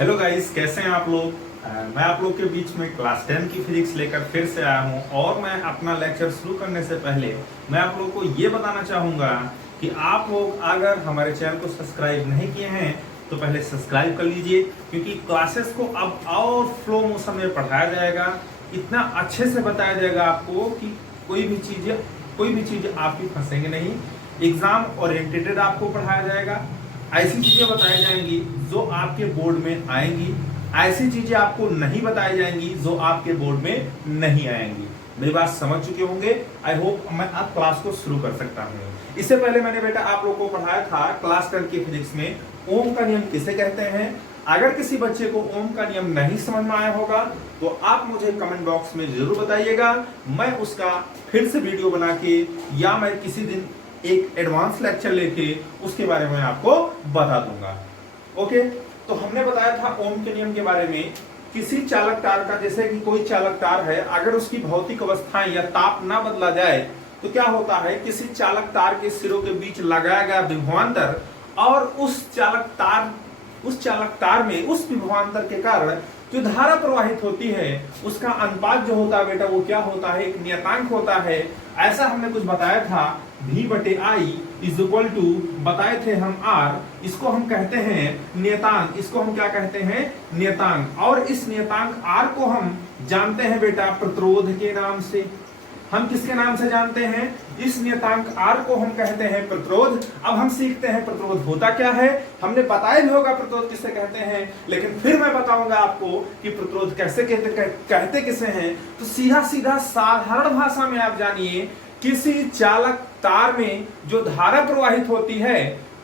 Hello guys, कैसे हैं आप लोग। मैं आप लोग के बीच में क्लास 10 की फिजिक्स लेकर फिर से आया हूं और मैं अपना लेक्चर शुरू करने से पहले मैं आप लोग को ये बताना चाहूँगा कि आप लोग अगर हमारे चैनल को सब्सक्राइब नहीं किए हैं तो पहले सब्सक्राइब कर लीजिए, क्योंकि क्लासेस को अब और फ्लो मोशन में पढ़ाया जाएगा। इतना अच्छे से बताया जाएगा आपको कि कोई भी चीज़ आपकी फंसेंगे नहीं। एग्जाम ओरिएंटेड आपको पढ़ाया जाएगा। ऐसी चीजें बताई जाएंगी जो आपके बोर्ड में आएंगी, ऐसी चीजें आपको नहीं बताई जाएंगी जो आपके बोर्ड में नहीं आएंगी। मेरी बात समझ चुके होंगे। आई होप मैं अब क्लास को शुरू कर सकता हूँ। इससे पहले मैंने बेटा आप लोगों को पढ़ाया था क्लास 10 की फिजिक्स में ओम का नियम किसे कहते हैं। अगर किसी बच्चे को ओम का नियम नहीं समझ में आया होगा तो आप मुझे कमेंट बॉक्स में जरूर बताइएगा। मैं उसका फिर से वीडियो बना के या मैं किसी दिन एक एडवांस लेक्चर लेके उसके बारे में आपको बता दूंगा। ओके, तो हमने बताया था ओम के नियम के बारे में। किसी चालक तार का, जैसे कि कोई चालक तार है, अगर उसकी भौतिक अवस्थाएं या ताप ना बदला जाए तो क्या होता है, किसी चालक तार के सिरों के बीच लगाया गया विभवांतर और उस चालक तार में उस विभवांतर के कारण जो धारा प्रवाहित होती है उसका अनुपात जो होता है बेटा वो क्या होता है, एक नियतांक होता है। ऐसा हमने कुछ बताया था, V/I इज इक्वल टू, बताए थे हम R, इसको हम कहते हैं नियतांक। इसको हम क्या कहते हैं, नियतांक। और इस नियतांक R को हम जानते हैं बेटा प्रतिरोध के नाम से। हम किसके नाम से जानते हैं, इस नियतांक R को हम कहते हैं प्रतिरोध। अब हम सीखते हैं प्रतिरोध होता क्या है। हमने बताया भी होगा प्रतिरोध किसे कहते हैं, लेकिन फिर मैं बताऊंगा आपको कि प्रतिरोध कैसे कहते किसे हैं। तो सीधा सीधा साधारण भाषा में आप जानिए, किसी चालक तार में जो धारा प्रवाहित होती है,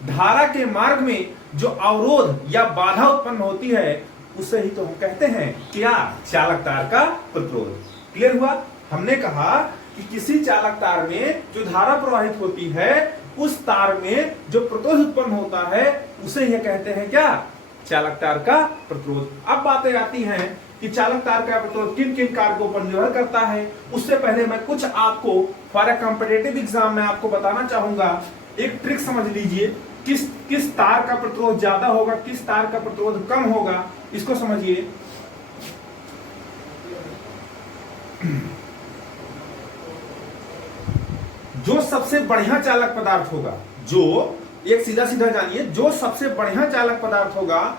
धारा के मार्ग में जो अवरोध या बाधा उत्पन्न होती है, उसे ही तो हम कहते हैं क्या, चालक तार का प्रतिरोध। क्लियर हुआ। हमने कहा कि किसी चालक तार में जो धारा प्रवाहित होती है, उस तार में जो प्रतिरोध उत्पन्न होता है उसे यह कहते हैं क्या, चालक तार का प्रतिरोध। अब बातें आती हैं कि चालक तार का प्रतिरोध किन किन कारकों पर निर्भर करता है। उससे पहले मैं कुछ आपको फॉर ए कॉम्पिटिटिव एग्जाम में आपको बताना चाहूंगा। एक ट्रिक समझ लीजिए, किस तार का प्रतिरोध ज्यादा होगा, किस तार का प्रतिरोध कम होगा, इसको समझिए। जो सबसे बढ़िया चालक पदार्थ होगा, जो एक सीधा सीधा जानिए, जो सबसे बढ़िया चालक पदार्थ होगा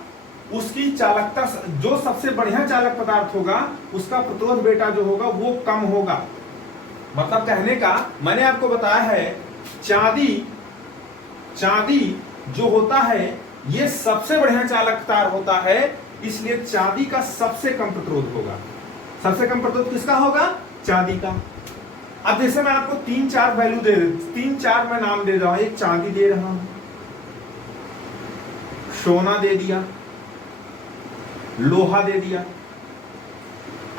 उसकी चालकता, जो सबसे बढ़िया चालक पदार्थ होगा उसका प्रतिरोध बेटा जो होगा वो कम होगा। मतलब कहने का मैंने आपको बताया है, चांदी जो होता है ये सबसे बढ़िया चालक तार होता है, इसलिए चांदी का सबसे कम प्रतिरोध होगा। सबसे कम प्रतिरोध किसका होगा, चांदी का। अब जैसे मैं आपको 3-4 वैल्यू दे, 3-4 मैं नाम दे रहा हूं। एक चांदी दे रहा हूं, सोना दे दिया, लोहा दे दिया।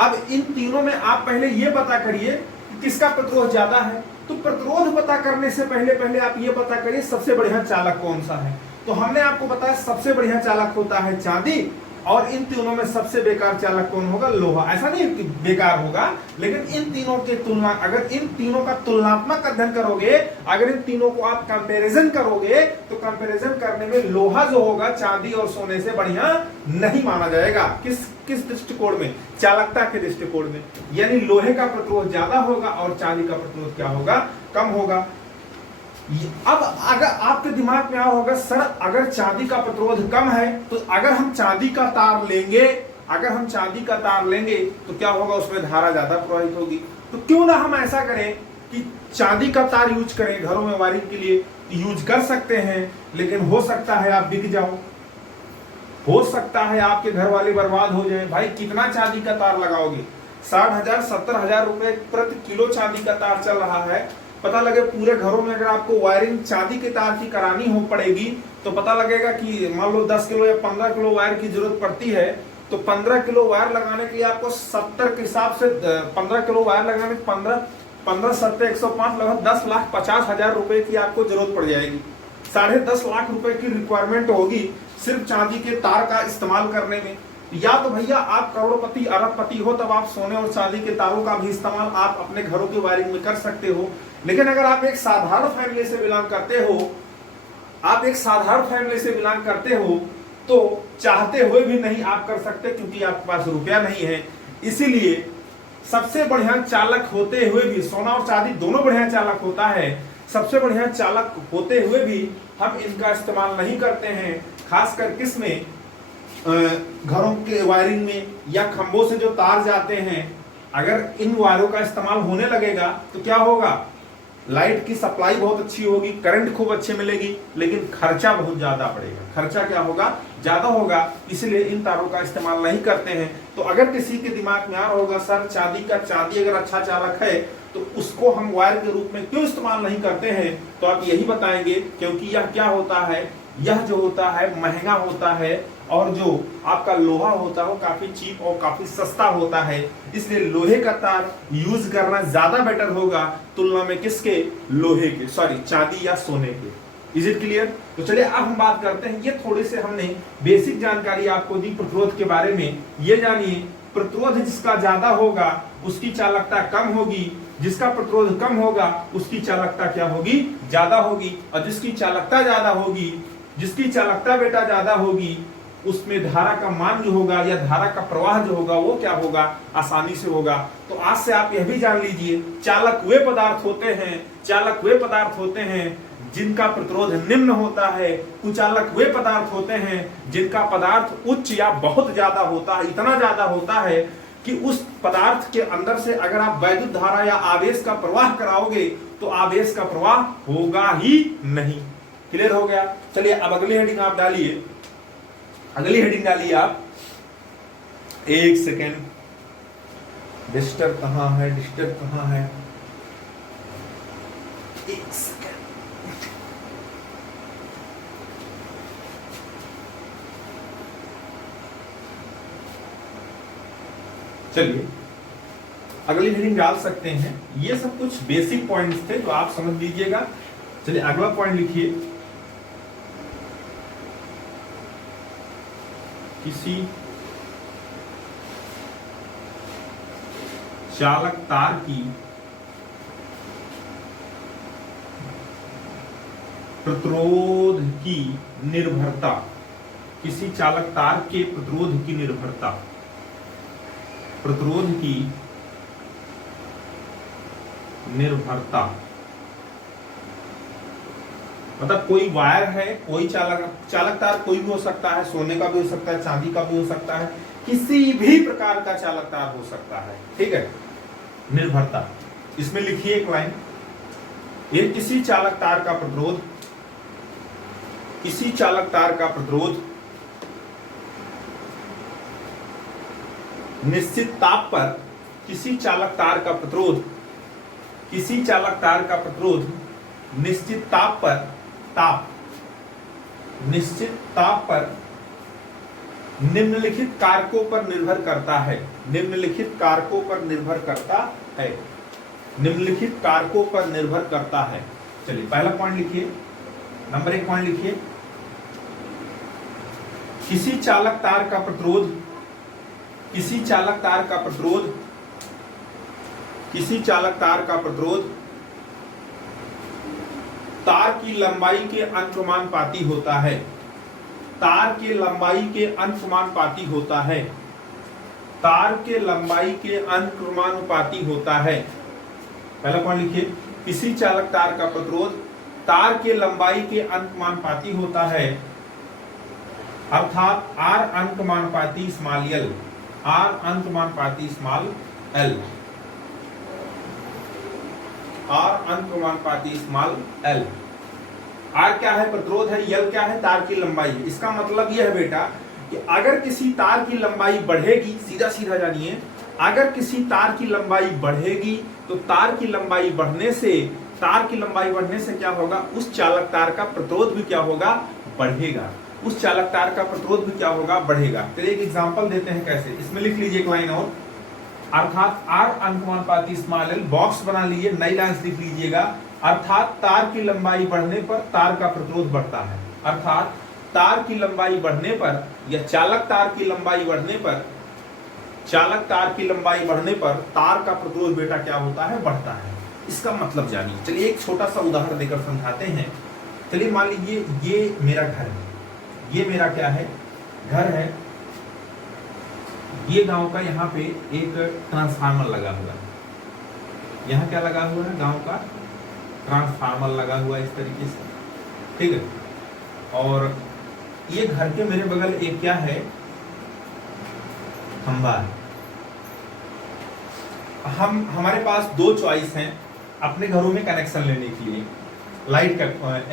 अब इन तीनों में आप पहले ये पता करिए कि किसका प्रतिरोध ज्यादा है। तो प्रतिरोध पता करने से पहले आप ये पता करिए सबसे बढ़िया चालक कौन सा है। तो हमने आपको बताया सबसे बढ़िया चालक होता है चांदी, और इन तीनों में सबसे बेकार चालक कौन होगा, लोहा। ऐसा नहीं कि बेकार होगा, लेकिन इन तीनों के तुलना, अगर इन तीनों का तुलनात्मक अध्ययन करोगे, अगर इन तीनों को आप कंपैरिजन करोगे, तो कंपैरिजन करने में लोहा जो होगा चांदी और सोने से बढ़िया नहीं माना जाएगा। किस दृष्टिकोण में, चालकता के दृष्टिकोण में। यानी लोहे का प्रतिरोध ज्यादा होगा और चांदी का प्रतिरोध क्या होगा, कम होगा। अब अगर आपके दिमाग में आ होगा, सर अगर चांदी का प्रतिरोध कम है तो अगर हम चांदी का तार लेंगे तो क्या होगा, उसमें धारा ज्यादा प्रवाहित होगी। तो क्यों ना हम ऐसा करें कि चांदी का तार यूज करें, घरों में वायरिंग के लिए यूज कर सकते हैं, लेकिन हो सकता है आप बिक जाओ, हो सकता है आपके घर वाले बर्बाद हो जाए। भाई कितना चांदी का तार लगाओगे, 60,000 70,000 रुपए प्रति किलो चांदी का तार चल रहा है। पता लगे पूरे घरों में अगर आपको वायरिंग चांदी के तार की करानी हो पड़ेगी तो पता लगेगा कि मान लो 10 किलो या 15 किलो वायर की जरूरत पड़ती है। तो 15 किलो वायर लगाने के लिए आपको 70 के हिसाब से 15 किलो वायर लगाने के 15 7 105 लगभग 10,50,000 रुपए की आपको जरूरत पड़ जाएगी। 10.5 लाख रुपए की रिक्वायरमेंट होगी सिर्फ चांदी के तार का इस्तेमाल करने में। या तो भैया आप करोड़पति अरबपति हो, तब आप सोने और चांदी के तारों का भी इस्तेमाल आप अपने घरों की वायरिंग में कर सकते हो। लेकिन अगर आप एक साधारण फैमिली से बिलोंग करते हो, तो चाहते हुए भी नहीं आप कर सकते, क्योंकि आपके पास रुपया नहीं है। इसीलिए सबसे बढ़िया चालक होते हुए भी, सोना और चांदी दोनों बढ़िया चालक होता है, सबसे बढ़िया चालक होते हुए भी हम इनका इस्तेमाल नहीं करते हैं। खासकर किस में, घरों के वायरिंग में या खंभों से जो तार जाते हैं, अगर इन वायरों का इस्तेमाल होने लगेगा तो क्या होगा, लाइट की सप्लाई बहुत अच्छी होगी, करंट खूब अच्छे मिलेगी, लेकिन खर्चा बहुत ज्यादा पड़ेगा। खर्चा क्या होगा, ज्यादा होगा, इसलिए इन तारों का इस्तेमाल नहीं करते हैं। तो अगर किसी के दिमाग में आ रहा होगा सर चांदी अगर अच्छा चालक है तो उसको हम वायर के रूप में क्यों इस्तेमाल नहीं करते हैं, तो आप यही बताएंगे क्योंकि यह क्या होता है, यह जो होता है महंगा होता है, और जो आपका लोहा होता है वो काफी चीप और काफी सस्ता होता है। इसलिए लोहे का तार यूज करना ज्यादा बेटर होगा तुलना में किसके, लोहे के, सॉरी चांदी या सोने के। Is it clear? तो चलिए अब हम बात करते हैं, ये थोड़े से हमने बेसिक जानकारी आपको दी प्रतिरोध के बारे में। ये जानिए, प्रतिरोध जिसका ज्यादा होगा उसकी चालकता कम होगी, जिसका प्रतिरोध कम होगा उसकी चालकता क्या होगी, ज्यादा होगी, और जिसकी चालकता ज्यादा होगी, जिसकी चालकता बेटा ज्यादा होगी, उसमें धारा का मान जो होगा या धारा का प्रवाह जो होगा वो क्या होगा, आसानी से होगा। तो आज से आप यह भी जान लीजिए, चालक वे पदार्थ होते हैं जिनका प्रतिरोध निम्न होता है, कुचालक वे पदार्थ होते हैं जिनका पदार्थ उच्च या बहुत ज्यादा होता है, इतना ज्यादा होता है कि उस पदार्थ के अंदर से अगर आप वैद्युत धारा या आवेश का प्रवाह कराओगे तो आवेश का प्रवाह होगा ही नहीं। क्लियर हो गया? चलिए अब अगली हेडिंग आप डालिए, अगली हेडिंग डालिए आप। एक सेकेंड, डिस्टर्ब कहां है, एक सेकेंड। चलिए अगली हेडिंग डाल सकते हैं। ये सब कुछ बेसिक पॉइंट्स थे जो आप समझ लीजिएगा। चलिए अगला पॉइंट लिखिए, किसी चालक तार की प्रतिरोध की निर्भरता, किसी चालक तार के प्रतिरोध की निर्भरता, प्रतिरोध की निर्भरता मतलब कोई वायर है, कोई चालक तार कोई भी हो सकता है, सोने का भी हो सकता है, चांदी का भी हो सकता है, किसी भी प्रकार का चालक तार हो सकता है। ठीक है, निर्भरता इसमें लिखिए एक लाइन, ये किसी चालक तार का प्रतिरोध, किसी चालक तार का प्रतिरोध निश्चित ताप पर, किसी चालक तार का प्रतिरोध, किसी चालक तार का प्रतिरोध निश्चित ताप पर, निश्चित ताप पर निम्नलिखित कारकों पर निर्भर करता है, निम्नलिखित कारकों पर निर्भर करता है, निम्नलिखित कारकों पर निर्भर करता है। चलिए पहला पॉइंट लिखिए, नंबर 1 पॉइंट लिखिए, किसी चालक तार का प्रतिरोध, किसी चालक तार का प्रतिरोध, किसी चालक तार का प्रतिरोध तार की लंबाई के अनुपाती होता है, तार के लंबाई के अनुपाती होता है, तार के लंबाई के अनुपाती होता है। पहला पॉइंट लिखिए, किसी चालक तार का प्रतिरोध तार के लंबाई के अनुपाती होता है, अर्थात R अनुपाती स्मॉल l, R अनुपाती स्मॉल l, R अनुपाती स्मॉल l। R क्या है, प्रतिरोध है, L क्या है, तार की लंबाई है। इसका मतलब यह है बेटा कि अगर किसी तार की लंबाई बढ़ेगी, सीधा सीधा जानिए, अगर किसी तार की लंबाई बढ़ेगी तो तार की लंबाई बढ़ने से, तार की लंबाई बढ़ने से क्या होगा, उस चालक तार का प्रतिरोध भी क्या होगा, बढ़ेगा, उस चालक तार का प्रतिरोध भी क्या होगा, बढ़ेगा। तो एक एग्जांपल देते हैं कैसे, इसमें लिख लीजिए एक लाइन और, अर्थात R अनुपाती स्मॉल l, बॉक्स बना लीजिए, नई लाइन लिख लीजिएगा, अर्थात तार की लंबाई बढ़ने पर तार का प्रतिरोध बढ़ता है, अर्थात तार की लंबाई बढ़ने पर या चालक तार की लंबाई बढ़ने पर, चालक तार की लंबाई बढ़ने पर तार का प्रतिरोध बेटा क्या होता है, बढ़ता है। इसका मतलब जानिए। चलिए एक छोटा सा उदाहरण देकर समझाते हैं। चलिए मान लीजिए ये मेरा घर है, ये मेरा क्या है, घर है, ये गांव का, यहाँ पे एक ट्रांसफार्मर लगा हुआ है। यहाँ क्या लगा हुआ है? गांव का ट्रांसफार्मर लगा हुआ है इस तरीके से, ठीक है। और ये घर के मेरे बगल एक क्या है? खंबा है। हमारे पास दो चॉइस हैं अपने घरों में कनेक्शन लेने के लिए, लाइट का,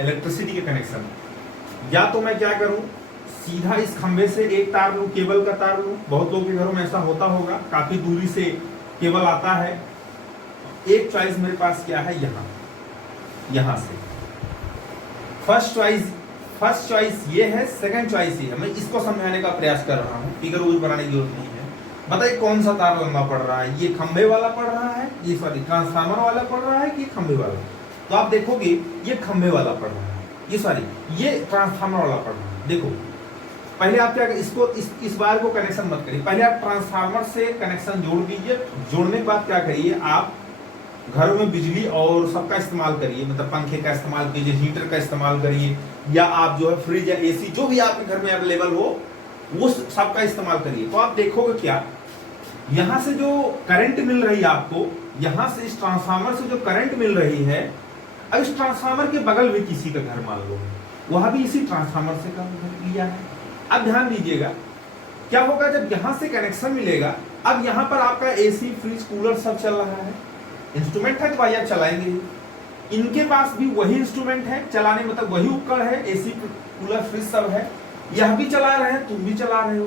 इलेक्ट्रिसिटी के कनेक्शन। या तो मैं क्या करूं, सीधा इस खंबे से एक तार लूं, केबल का तार लूं। बहुत लोगों के घरों में ऐसा होता होगा, काफी दूरी से केबल आता है। एक चॉइस मेरे पास क्या है, यहां से। फर्स्ट चॉइस ये है, सेकंड चॉइस ये है। मैं इसको समझाने का प्रयास कर रहा हूं, फिगर उस बनाने की जरूरत नहीं है। बताइए कौन सा तार लंबा पड़ रहा है? ये खंबे वाला पड़ रहा है, ये सॉरी ट्रांसफार्मर वाला पड़ रहा है कि खंबे वाला? तो आप देखोगे ये खंबे वाला पड़ रहा है, ये सॉरी ये ट्रांसफार्मर वाला पड़ रहा है। देखो पहले आप क्या, इसको इस बार को कनेक्शन मत करिए, पहले आप ट्रांसफार्मर से कनेक्शन जोड़ दीजिए। जोड़ने के बाद क्या करिए, आप घरों में बिजली और सबका इस्तेमाल करिए, मतलब पंखे का इस्तेमाल कीजिए, हीटर का इस्तेमाल करिए, या आप जो है फ्रिज या एसी जो भी आपके घर में अवेलेबल हो वो सबका इस्तेमाल करिए। तो आप देखोगे क्या, यहाँ से जो करंट मिल रही है आपको, यहाँ से इस ट्रांसफार्मर से जो करंट मिल रही है, अब इस ट्रांसफार्मर के बगल में किसी का घर मान लो, वह भी इसी ट्रांसफार्मर से घर लिया है। अब ध्यान दीजिएगा क्या होगा जब यहाँ से कनेक्शन मिलेगा। अब यहाँ पर आपका एसी फ्रिज कूलर सब चल रहा है, इंस्ट्रूमेंट है तो भाई आप चलाएंगे ही। इनके पास भी वही इंस्ट्रूमेंट है चलाने, मतलब वही उपकरण है, एसी कूलर फ्रिज सब है, यह भी चला रहे हैं, तुम भी चला रहे हो।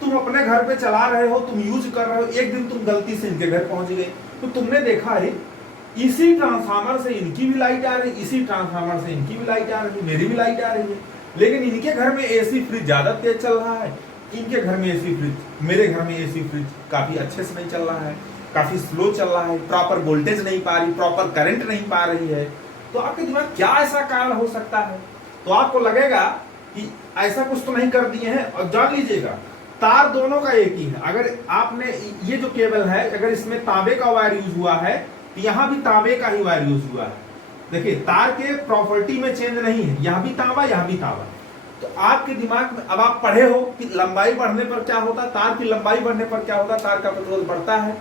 तुम अपने घर पे चला रहे हो, तुम यूज कर रहे हो, एक दिन तुम गलती से इनके घर पहुंच गए तो तुमने देखा है इसी ट्रांसफार्मर से इनकी भी लाइट आ रही, इसी ट्रांसफार्मर से इनकी भी लाइट आ रही है, मेरी भी लाइट आ रही है। लेकिन इनके घर में एसी फ्रिज ज्यादा तेज चल रहा है, इनके घर में एसी फ्रिज, मेरे घर में एसी फ्रिज काफी अच्छे से नहीं चल रहा है, काफी स्लो चल रहा है, प्रॉपर वोल्टेज नहीं पा रही, प्रॉपर करंट नहीं पा रही है। तो आपके दिमाग क्या ऐसा कारण हो सकता है? तो आपको लगेगा कि ऐसा कुछ तो नहीं कर दिए हैं। और जान लीजिएगा तार दोनों का एक ही है। अगर आपने ये जो केबल है, अगर इसमें तांबे का वायर यूज हुआ है तो यहाँ भी तांबे का ही वायर यूज हुआ है। देखिए तार के प्रॉपर्टी में चेंज नहीं है, यहाँ भी तांबा यहाँ भी तांबा। तो आपके दिमाग में, अब आप पढ़े हो कि लंबाई बढ़ने पर क्या होता है, तार की लंबाई बढ़ने पर क्या होता है, तार का प्रतिरोध बढ़ता है।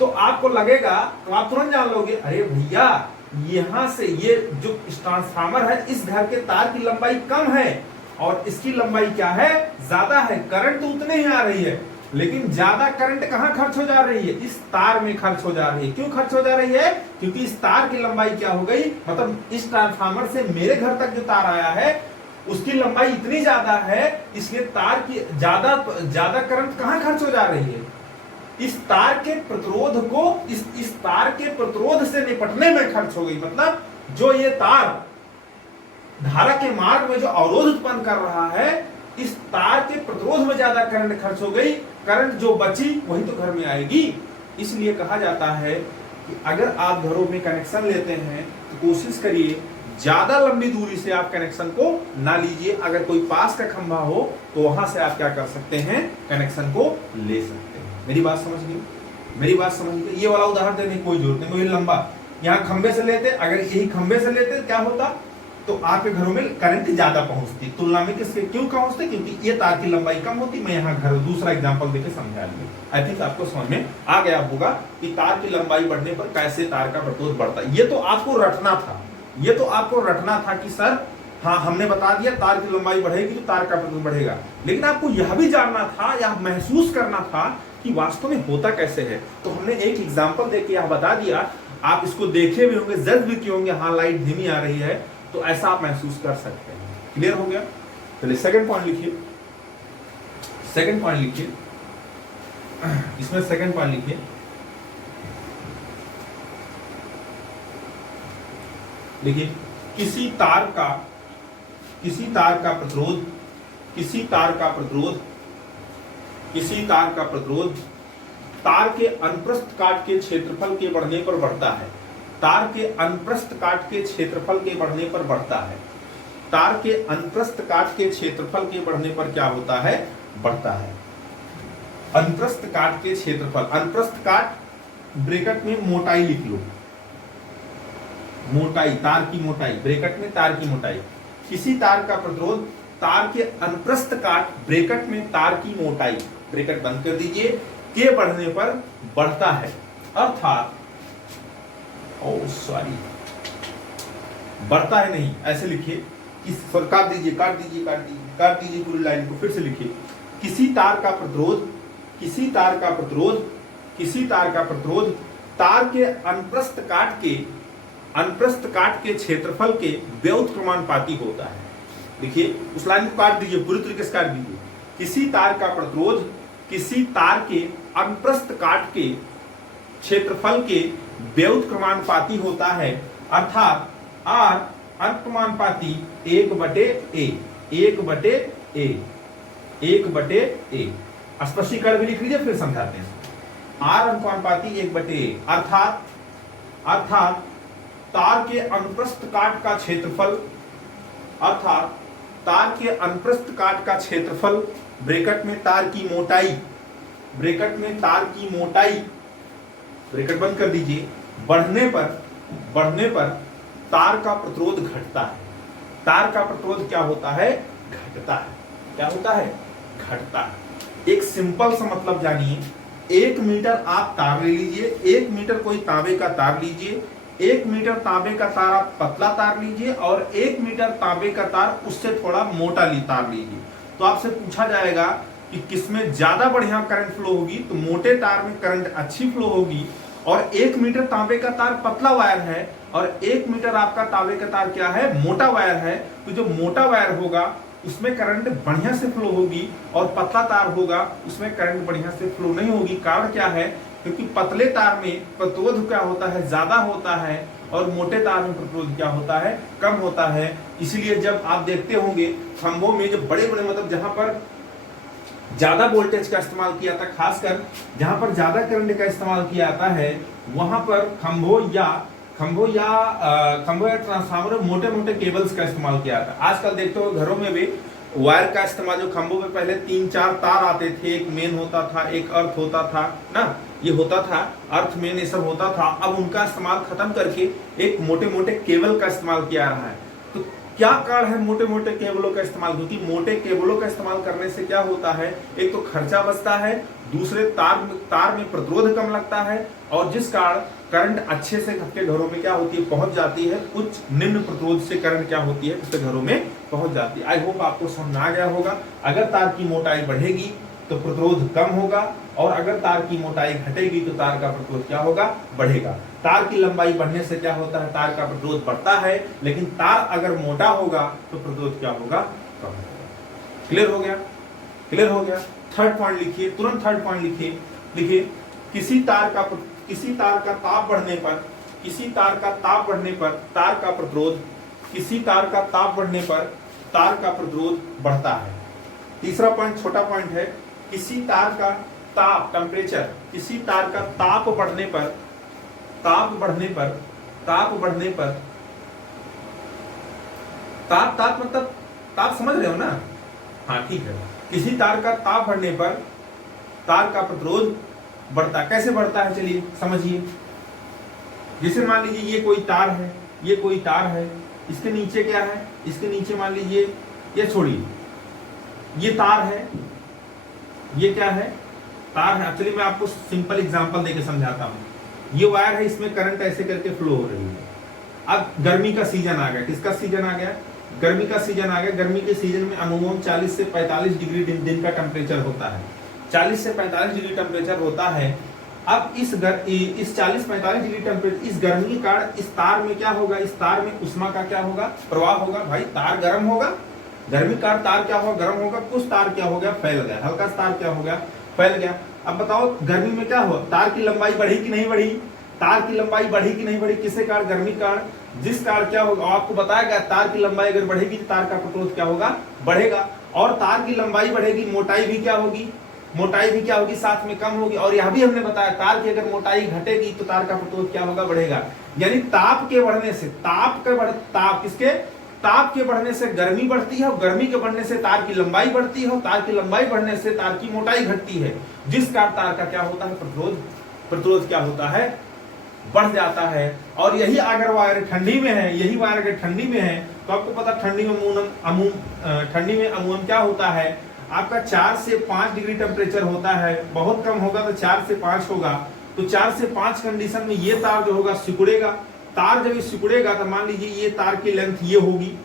तो आपको लगेगा, तो आप तुरंत जान लोगे, अरे भैया यहाँ से ये जो ट्रांसफार्मर है इस घर के तार की लंबाई कम है और इसकी लंबाई क्या है, ज्यादा है। करंट तो उतने ही आ रही है, लेकिन ज्यादा करंट कहाँ खर्च हो जा रही है, इस तार में खर्च हो जा रही है। क्यों खर्च हो जा रही है? क्योंकि इस तार की लंबाई क्या हो गई, मतलब इस ट्रांसफार्मर से मेरे घर तक जो तार आया है उसकी लंबाई इतनी ज्यादा है, इसलिए तार की ज्यादा करंट कहाँ खर्च हो जा रही है, इस तार के प्रतिरोध को, इस तार के प्रतिरोध से निपटने में खर्च हो गई। मतलब जो ये तार धारा के मार्ग में जो अवरोध उत्पन्न कर रहा है, इस तार के प्रतिरोध में ज्यादा करंट खर्च हो गई, करंट जो बची वही तो घर में आएगी। इसलिए कहा जाता है कि अगर आप घरों में कनेक्शन लेते हैं तो कोशिश करिए ज्यादा लंबी दूरी से आप कनेक्शन को ना लीजिए। अगर कोई पास का खंभा हो तो वहां से आप क्या कर सकते हैं, कनेक्शन को ले सकते हैं। मेरी बात समझ गई? मेरी बात समझ गई? ये वाला उदाहरण देने की कोई जरूरत नहीं, लंबा यहाँ खंबे से लेते, अगर यही खंबे से लेते क्या होता, तो आपके घरों में करंट ज्यादा पहुंचती तुलना में किसके, क्यों पहुंचते, क्योंकि ये तार की लंबाई कम होती। मैं यहाँ घर दूसरा एग्जांपल देके समझा दूंगा। आई थिंक आपको समझ में आ गया होगा कि तार की लंबाई बढ़ने पर कैसे तार का प्रतिरोध बढ़ता है। ये तो आपको रटना था, ये तो आपको रटना था कि सर हाँ हमने बता दिया तार की लंबाई बढ़ेगी तो तार का प्रतिरोध बढ़ेगा, लेकिन आपको यह भी जानना था या महसूस करना था कि वास्तव में होता कैसे है। तो हमने एक एग्जांपल देके यह बता दिया, आप इसको देखे भी होंगे, जज भी किए होंगे, हाँ लाइट धीमी आ रही है, तो ऐसा आप महसूस कर सकते हैं। क्लियर हो गया? चलिए सेकंड पॉइंट लिखिए, सेकंड पॉइंट लिखिए, इसमें सेकंड पॉइंट लिखिए, देखिए किसी तार का प्रतिरोध, किसी तार का प्रतिरोध तार के अनुप्रस्थ काट के क्षेत्रफल के बढ़ने पर बढ़ता है। तार के अनुप्रस्थ काट के क्षेत्रफल के बढ़ने पर बढ़ता है। तार के अनुप्रस्थ काट के क्षेत्रफल के बढ़ने पर क्या होता है, बढ़ता है। अनुप्रस्थ काट के क्षेत्रफल, अनुप्रस्थ काट ब्रैकेट में मोटाई लिख लो, मोटाई तार की मोटाई, ब्रैकेट में तार की मोटाई। किसी तार का प्रतिरोध तार के अनुप्रस्थ काट ब्रैकेट में तार की मोटाई, ब्रैकेट बंद कर दीजिए, के बढ़ने पर बढ़ता है, अर्थात बढ़ता है नहीं, ऐसे लिखिए, काट दीजिए काट दीजिए काट दीजिए काट दीजिए पूरी लाइन को, फिर से लिखिए, किसी तार का प्रतिरोध, किसी तार का प्रतिरोध, किसी तार का प्रतिरोध तार के अनुप्रस्थ काट के क्षेत्रफल के व्युत्क्रमानुपाती होता है। देखिए उस लाइन को काट दीजिए, पूरी तरीके से काट दीजिए, किसी तार का प्रतिरोध किसी तार के अनुप्रस्थ काट के क्षेत्रफल के व्युत्क्रमानुपाती होता है, अर्थात आर अनुक्रमानुपाती 1/a, 1/a, 1/a। स्पष्टीकरण भी लिख लीजिए, फिर समझाते हैं। आर अनुपाती 1/a, अर्थात तार के अनुप्रस्थ काट का क्षेत्रफल, अर्थात तार के अनुप्रस्थ काट का क्षेत्रफल ब्रैकेट में तार की मोटाई, ब्रैकेट में तार की मोटाई, ब्रैकेट बंद कर दीजिए, बढ़ने पर तार का प्रतिरोध घटता है। तार का प्रतिरोध क्या होता है? घटता है। क्या होता है? घटता है। एक सिंपल सा मतलब जानिए, 1 मीटर आप तार ले लीजिए, 1 मीटर कोई तांबे का तार लीजिए, 1 मीटर तांबे का तार आप पतला तार लीजिए और 1 मीटर तांबे का तार उससे थोड़ा मोटा तार लीजिए, तो आपसे पूछा जाएगा कि किसमें ज्यादा बढ़िया करंट फ्लो होगी, तो मोटे तार में करंट अच्छी फ्लो होगी। और 1 मीटर तांबे का तार पतला वायर है और 1 मीटर आपका तांबे का तार क्या है? मोटा वायर है। तो जो मोटा वायर होगा उसमें करंट बढ़िया से फ्लो होगी और पतला तार होगा उसमें करंट बढ़िया से फ्लो नहीं होगी। कारण क्या है? क्योंकि पतले तार में प्रतिरोध क्या होता है? ज्यादा होता है और मोटे तार में प्रतिरोध क्या होता है? कम होता है। इसलिए जब आप देखते होंगे खंभों में जो बड़े बड़े मतलब जहां पर ज्यादा वोल्टेज का इस्तेमाल किया जाता है, खासकर जहां पर ज्यादा करंट का इस्तेमाल किया जाता है, वहां पर खंभों या ट्रांसफार्मर मोटे मोटे केबल्स का इस्तेमाल किया जाता है। आजकल देखते हो घरों में भी वायर का इस्तेमाल, जो खंभों में पहले 3-4 तार आते थे, एक मेन होता था, एक अर्थ होता था ना, ये होता था अर्थ मेन, ये सब होता था। अब उनका इस्तेमाल खत्म करके एक मोटे मोटे केबल का इस्तेमाल किया जा रहा है। तो क्या कारण है मोटे मोटे केबलों का इस्तेमाल? क्योंकि मोटे केबलों का इस्तेमाल करने से क्या होता है? एक तो खर्चा बचता है, दूसरे तार में प्रतिरोध कम लगता है, और जिस कारण करंट अच्छे से आपके घरों में क्या होती है? पहुंच जाती है। उच्च निम्न प्रतिरोध से करंट क्या होती है? उसके घरों में पहुंच जाती है। आई होप आपको समझ आ गया होगा। अगर तार की मोटाई बढ़ेगी तो प्रतिरोध कम होगा, और अगर तार की मोटाई घटेगी तो तार का प्रतिरोध क्या होगा? बढ़ेगा। तार की लंबाई बढ़ने से क्या होता है? तार का प्रतिरोध बढ़ता है, लेकिन तार अगर मोटा होगा तो प्रतिरोध क्या होगा? कम होगा। क्लियर हो गया? क्लियर हो गया। थर्ड पॉइंट लिखिए, तुरंत थर्ड पॉइंट लिखिए, किसी तार का ताप बढ़ने पर, किसी तार का ताप बढ़ने पर तार का प्रतिरोध, किसी तार का ताप बढ़ने पर तार का प्रतिरोध बढ़ता है। तीसरा पॉइंट छोटा पॉइंट है, किसी तार का ताप, टेम्परेचर, किसी तार का ताप बढ़ने पर ताप मतलब ताप समझ रहे हो ना? हाँ ठीक है। किसी तार का ताप बढ़ने पर तार का प्रतिरोध बढ़ता है। कैसे बढ़ता है? चलिए समझिए। जैसे मान लीजिए ये कोई तार है, ये कोई तार है, इसके नीचे क्या है? इसके नीचे मान लीजिए, ये छोड़िए, ये तार है, ये क्या है? तार है। एक्चुअली मैं आपको सिंपल एग्जांपल देके समझाता हूँ। ये वायर है, इसमें करंट ऐसे करके फ्लो हो रही है। अब गर्मी का सीजन आ गया। किसका सीजन आ गया? गर्मी का सीजन आ गया। गर्मी के सीजन में अमूमन 40 से 45 डिग्री दिन का टेम्परेचर होता है। 40 से 45 डिग्री टेम्परेचर होता है। अब इस 40-45 डिग्री टेम्परेचर, इस गर्मी के कारण इस तार में क्या होगा? इस तार में उष्मा का क्या होगा? प्रवाह होगा। भाई तार गर्म होगा, गर्मी का तार क्या होगा? गर्म होगा। कुछ तार क्या हो गया? फैल गया। हल्का तार क्या हो गया? फैल गया। अब बताओ गर्मी में क्या हुआ? तार की लंबाई बढ़ी कि नहीं बढ़ी? तार की लंबाई बढ़ी कि नहीं बढ़ी? किसके कारण? गर्मी के कारण। जिस कारण क्या होगा? आपको बताया गया तार की लंबाई अगर बढ़ेगी तो तार का प्रतिरोध क्या होगा? बढ़ेगा। और तार की लंबाई बढ़ेगी, मोटाई भी क्या होगी? मोटाई भी क्या होगी? साथ में कम होगी। और यह भी हमने बताया तार की अगर मोटाई घटेगी तो तार का प्रतिरोध क्या होगा? बढ़ेगा। यानी ताप के बढ़ने से ताप के बढ़ने से गर्मी बढ़ती है, और गर्मी के बढ़ने से तार की लंबाई बढ़ती है, और तार की लंबाई बढ़ने से तार की मोटाई घटती है, जिस कारण तार का क्या होता है? प्रतिरोध क्या होता है? बढ़ जाता है। और यही अगर वायर ठंडी में है, यही वायर अगर ठंडी में है तो आपको पता ठंडी में अमूमन क्या होता है, आपका 4 से 5 डिग्री टेम्परेचर होता है, बहुत कम होगा तो 4 से 5 होगा। तो 4 से 5 कंडीशन में ये तार जो होगा सिकुड़ेगा। तार जब ये सिकुड़ेगा तो मान लीजिए ये तार की लेंथ ये होगी,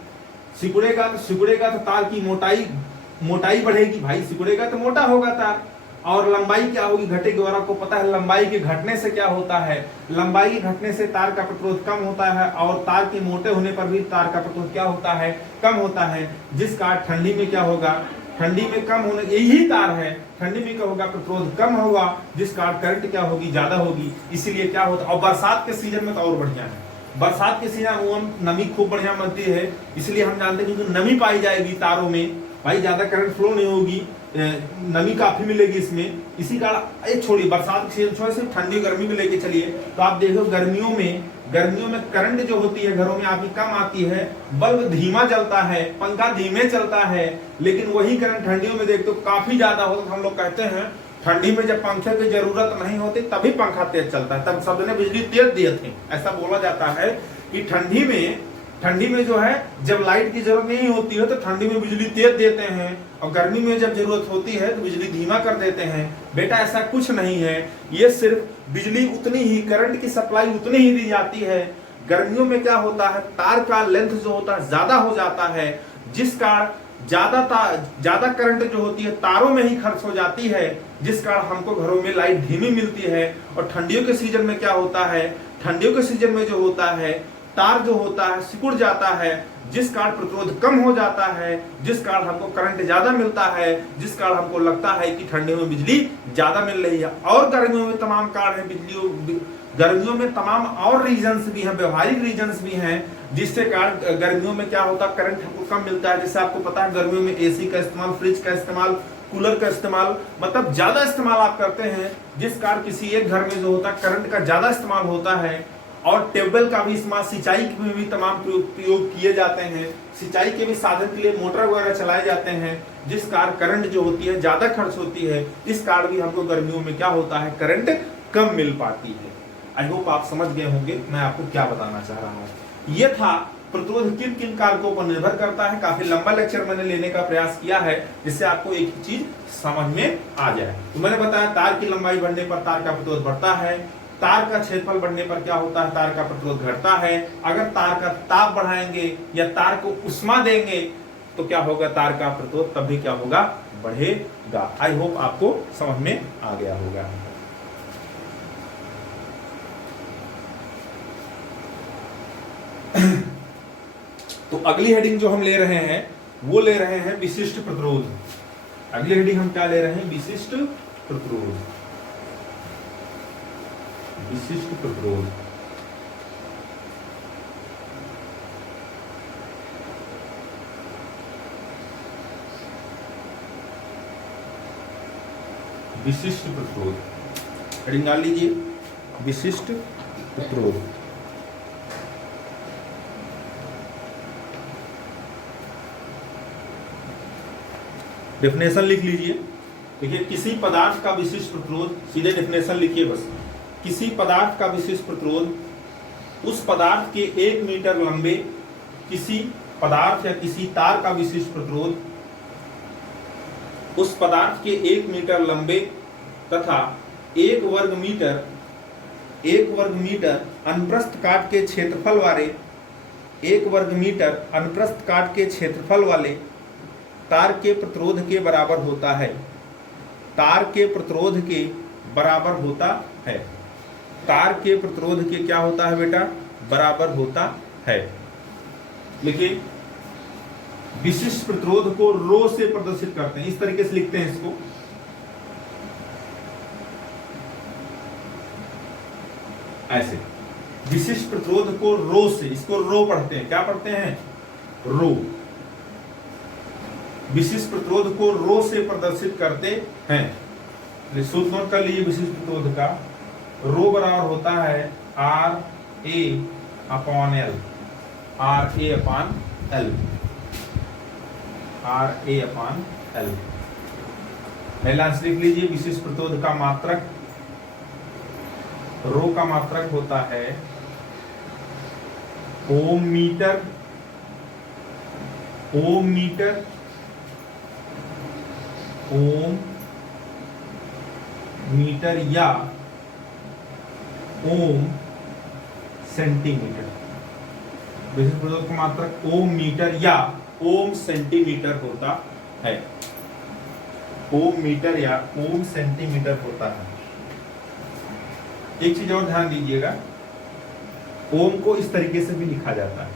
सिकुड़ेगा तो तार की मोटाई बढ़ेगी, भाई सिकुड़ेगा तो मोटा होगा तार। और लंबाई क्या होगी, घटेगी। और आपको पता है लंबाई के घटने से क्या होता है, लंबाई के घटने से तार का प्रतिरोध कम होता है, और तार के मोटे होने पर भी तार का प्रतिरोध क्या होता है, कम होता है। जिस कारण ठंडी में क्या होगा, ठंडी में कम होने, यही तार है, ठंडी में क्या होगा, प्रतिरोध कम होगा, जिस कारण करंट क्या होगी, ज्यादा होगी। इसीलिए क्या होता है, और बरसात के सीजन में तो और बढ़िया है। बरसात के सीजन में नमी खूब बढ़िया मिलती है, इसलिए हम जानते हैं क्योंकि नमी पाई जाएगी तारों में, भाई ज्यादा करंट फ्लो नहीं होगी, नमी काफी मिलेगी इसमें। इसी कारण एक छोड़िए बरसात के सीजन, छोड़िए सिर्फ ठंडी गर्मी को लेके चलिए, तो आप देखो गर्मियों में करंट जो होती है घरों में आपकी कम आती है, बल्ब धीमा जलता है, पंखा धीमे चलता है। लेकिन वही करंट ठंडियों में देखते हो काफी ज्यादा होता है। हम लोग कहते हैं ठंडी में जब पंखे की जरूरत नहीं होती तभी पंखा तेज चलता है, तब सबने बिजली तेज दिए थे। ऐसा बोला जाता है कि ठंडी में जो है जब लाइट की जरूरत नहीं होती है तो ठंडी में बिजली तेज देते हैं, और गर्मी में जब जरूरत होती है तो बिजली धीमा कर देते हैं। बेटा ऐसा कुछ नहीं है, ये सिर्फ बिजली उतनी ही, करंट की सप्लाई उतनी ही दी जाती है। गर्मियों में क्या होता है, तार का लेंथ जो होता है ज्यादा हो जाता है, जिस कारण ज्यादा करंट जो होती है तारों में ही खर्च हो जाती है, जिस कारण हमको घरों में लाइट धीमी मिलती है। और ठंडियों के सीजन में क्या होता है, ठंडियों के सीजन में जो होता है तार जो होता है सिकुड़ जाता है, जिस कारण प्रतिरोध कम हो जाता है, जिस कारण हमको करंट ज्यादा मिलता है, जिस कारण हमको लगता है कि ठंडियों में बिजली ज्यादा मिल रही है। और गर्मियों में तमाम कारण है, गर्मियों में तमाम और रीजंस भी हैं, व्यवहारिक रीजंस भी हैं, जिससे कारण गर्मियों में क्या होता है, करंट हमको कम मिलता है। जैसे आपको पता है गर्मियों में एसी का इस्तेमाल, फ्रिज का इस्तेमाल, कूलर का इस्तेमाल, मतलब ज्यादा इस्तेमाल आप करते हैं, जिस कारण किसी एक घर में जो होता है करंट का ज्यादा इस्तेमाल होता है। और ट्यूबवेल का भी इस्तेमाल, सिंचाई में भी तमाम प्रयोग किए जाते हैं, सिंचाई के भी साधन के लिए मोटर वगैरह चलाए जाते हैं, जिस कारण करंट जो होती है ज्यादा खर्च होती है। इस कारण भी हमको गर्मियों में क्या होता है, करंट कम मिल पाती है। आई होप आप समझ गए होंगे मैं आपको क्या बताना चाह रहा हूँ। ये था प्रतिरोध किन किन कारकों पर निर्भर करता है। काफी लंबा लेक्चर मैंने लेने का प्रयास किया है, जिससे आपको एक ही चीज समझ में आ जाए। तो मैंने बताया तार की लंबाई बढ़ने पर तार का प्रतिरोध बढ़ता है, तार का क्षेत्रफल बढ़ने पर क्या होता है, तार का प्रतिरोध घटता है। अगर तार का ताप बढ़ाएंगे या तार को उष्मा देंगे तो क्या होगा, तार का प्रतिरोध तब भी क्या होगा, बढ़ेगा। आई होप आपको समझ में आ गया होगा। तो अगली हेडिंग जो हम ले रहे हैं वो ले रहे हैं विशिष्ट प्रतिरोध। अगली हेडिंग हम क्या ले रहे हैं, विशिष्ट प्रतिरोध। विशिष्ट प्रतिरोध विशिष्ट प्रतिरोध हेडिंग डाल लीजिए, विशिष्ट प्रतिरोध। डेफिनेशन लिख लीजिए। देखिए किसी पदार्थ का विशिष्ट प्रतिरोध, सीधे डेफिनेशन लिखिए बस। किसी पदार्थ का विशिष्ट प्रतिरोध उस पदार्थ के 1 मीटर लंबे किसी पदार्थ या किसी तार का विशिष्ट प्रतिरोध उस पदार्थ के 1 मीटर लंबे तथा 1 वर्ग मीटर अनुप्रस्थ काट के क्षेत्रफल वाले 1 वर्ग मीटर अनुप्रस्थ काट के क्षेत्रफल वाले तार के प्रतिरोध के बराबर होता है। तार के प्रतिरोध के बराबर होता है। तार के प्रतिरोध के क्या होता है बेटा, बराबर होता है। लिखिए विशिष्ट प्रतिरोध को रो से प्रदर्शित करते हैं, इस तरीके से लिखते हैं इसको। ऐसे विशिष्ट प्रतिरोध को रो से, इसको रो पढ़ते हैं, क्या पढ़ते हैं, रो। विशिष्ट प्रतिरोध को रो से प्रदर्शित करते हैं। सूत्र नोट कर लीजिए विशिष्ट प्रतिरोध का। रो बराबर होता है R A upon L, R A upon L, R A upon L. पहला आंसर लिख लीजिए, विशिष्ट प्रतिरोध का मात्रक रो का मात्रक होता है ओम मीटर, ओम मीटर, ओम मीटर या ओम सेंटीमीटर। विशिष्ट प्रतिरोध का मात्रक ओम मीटर या ओम सेंटीमीटर होता है, ओम मीटर या ओम सेंटीमीटर होता है। एक चीज और ध्यान दीजिएगा, ओम को इस तरीके से भी लिखा जाता है,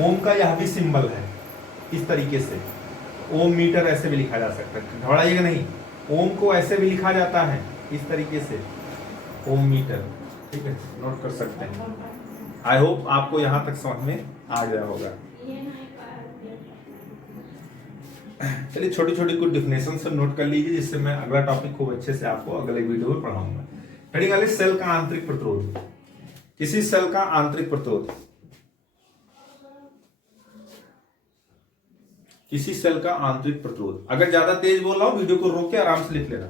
ओम का यह भी सिंबल है इस तरीके से, ओम मीटर ऐसे भी लिखा जा सकता है, घबराइएगा नहीं, ओम को ऐसे भी लिखा जाता है इस तरीके से, ओम मीटर, ठीक है, नोट कर सकते हैं। आई होप आपको यहां तक समझ में आ गया होगा। चलिए छोटी छोटी कुछ डिफिनेशन से नोट कर लीजिए, जिससे मैं अगला टॉपिक खूब अच्छे से आपको अगले वीडियो में पढ़ाऊंगा। हेडिंग वाले सेल का आंतरिक प्रतिरोध, किसी सेल का आंतरिक प्रतिरोध, किसी सेल का आंतरिक प्रतिरोध। अगर ज्यादा तेज बोल रहा हूं वीडियो को रोक के आराम से लिख लेना।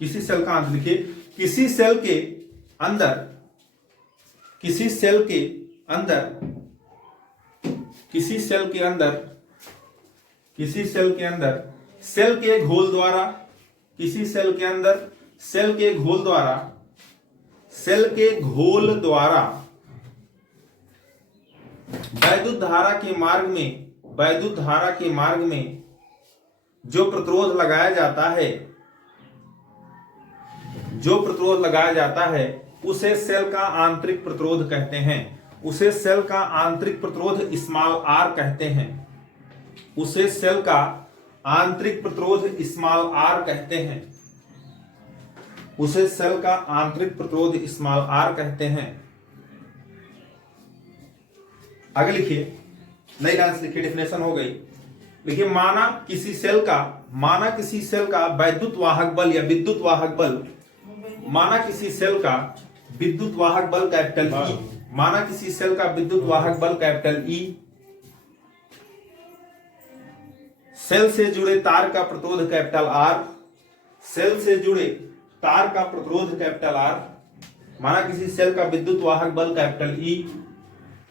किसी सेल का आंतरिक, किसी सेल के अंदर, किसी सेल के अंदर, किसी सेल के अंदर, किसी सेल के अंदर सेल के घोल द्वारा, किसी सेल के अंदर सेल के घोल द्वारा, सेल के घोल द्वारा वैद्युत धारा के मार्ग में, वैद्युत धारा के मार्ग में जो प्रतिरोध लगाया जाता है, जो प्रतिरोध लगाया जाता है उसे सेल का आंतरिक प्रतिरोध कहते हैं, उसे सेल का आंतरिक प्रतिरोध स्मॉल आर कहते हैं, उसे सेल का आंतरिक प्रतिरोध स्मॉल आर कहते हैं, उसे सेल का आंतरिक प्रतिरोध स्मॉल आर कहते हैं। आगे लिखिए, नई लाइन से लिखिए, डिफिनेशन हो गई। लिखिए, माना किसी सेल का, माना किसी सेल का वैद्युत वाहक बल या विद्युत वाहक बल, माना किसी सेल का विद्युत वाहक बल कैपिटल ई, माना किसी सेल का विद्युत वाहक बल कैपिटल ई, सेल से जुड़े तार का प्रतिरोध कैपिटल आर, सेल से जुड़े तार का प्रतिरोध कैपिटल आर, माना किसी सेल का विद्युत वाहक बल कैपिटल ई,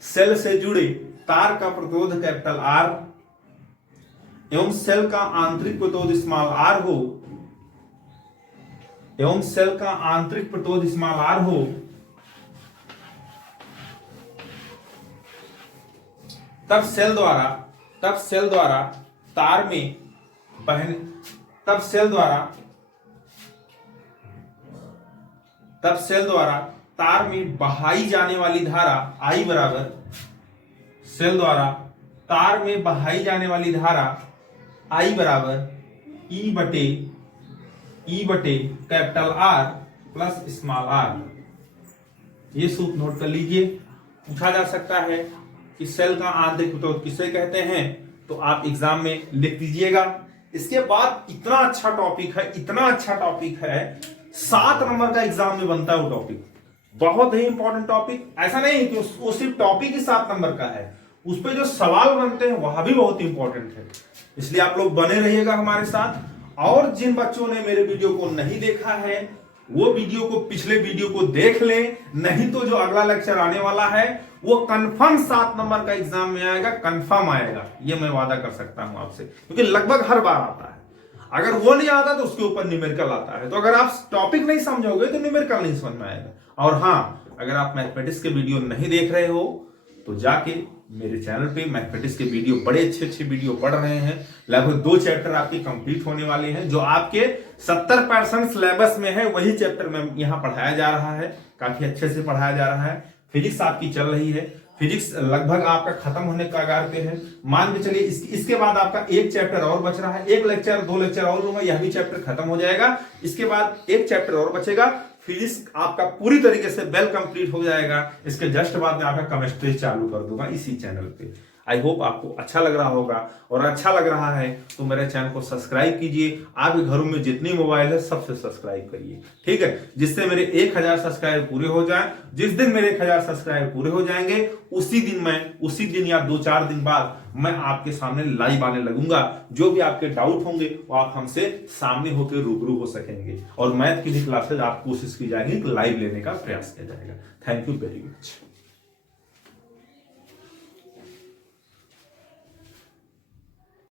सेल से जुड़े तार का प्रतिरोध कैपिटल आर एवं सेल का आंतरिक प्रतिरोध स्मॉल आर हो, एवं सेल का आंतरिक प्रतिरोध स्मॉल आर हो, तब सेल द्वारा, तब सेल द्वारा तार में बहने, तब सेल द्वारा, तब सेल द्वारा तार में बहाई जाने वाली धारा आई बराबर, सेल द्वारा तार में बहाई जाने वाली धारा आई बराबर ई बटे capital R plus small R. ये सूत्र नोट कर लीजिए। पूछा जा सकता है कि सेल का आंतरिक प्रतिरोध किसे कहते हैं, तो आप एग्जाम में लिख दीजिएगा। इसके बाद इतना अच्छा टॉपिक है, इतना अच्छा टॉपिक है, 7 नंबर का एग्जाम में बनता है वो टॉपिक, बहुत ही इंपॉर्टेंट टॉपिक। ऐसा नहीं कि वो सिर्फ टॉपिक ही 7 नंबर का है, उस पे जो सवाल बनते हैं वह भी बहुत इंपॉर्टेंट है। इसलिए आप लोग बने रहिएगा हमारे साथ। और जिन बच्चों ने मेरे वीडियो को नहीं देखा है वो वीडियो को, पिछले वीडियो को देख लें, नहीं तो जो अगला लेक्चर आने वाला है वो कंफर्म 7 नंबर का एग्जाम में आएगा, कंफर्म आएगा, ये मैं वादा कर सकता हूं आपसे, क्योंकि लगभग हर बार आता है। अगर वो नहीं आता तो उसके ऊपर न्यूमेरिकल आता है, तो अगर आप टॉपिक नहीं समझोगे तो न्यूमेरिकल नहीं समझ में आएगा। और हाँ, अगर आप मैथमेटिक्स के वीडियो नहीं देख रहे हो तो जाके मेरे चैनल पे मैथमेटिक्स के वीडियो, बड़े अच्छे वीडियो पढ़ रहे हैं, लगभग 2 चैप्टर आपके कंप्लीट होने वाले हैं। जो आपके 70% सिलेबस में है वही चैप्टर में यहाँ पढ़ाया जा रहा है, काफी अच्छे से पढ़ाया जा रहा है। फिजिक्स आपकी चल रही है, फिजिक्स लगभग आपका खत्म होने का कगार पे है। मान के चलिए इसके बाद आपका 1 चैप्टर और बच रहा है, 1 लेक्चर 2 लेक्चर और लूंगा, यह भी चैप्टर खत्म हो जाएगा। इसके बाद 1 चैप्टर और बचेगा, फिजिक्स आपका पूरी तरीके से वेल कंप्लीट हो जाएगा। इसके जस्ट बाद में आपका केमिस्ट्री चालू कर दूंगा इसी चैनल पे। आई होप आपको अच्छा लग रहा होगा, और अच्छा लग रहा है तो मेरे चैनल को सब्सक्राइब कीजिए। आपके घरों में जितनी मोबाइल है सबसे सब्सक्राइब करिए, ठीक है, जिससे मेरे 1000 सब्सक्राइबर पूरे हो जाए। जिस दिन मेरे 1000 सब्सक्राइबर पूरे हो जाएंगे उसी दिन या 2-4 दिन बाद मैं आपके सामने लाइव आने लगूंगा। जो भी आपके डाउट होंगे वो आप हमसे सामने होकर रूबरू हो सकेंगे, और मैथ की भी क्लासेज आप कोशिश की जाएगी तो लाइव लेने का प्रयास किया जाएगा। Thank you very much.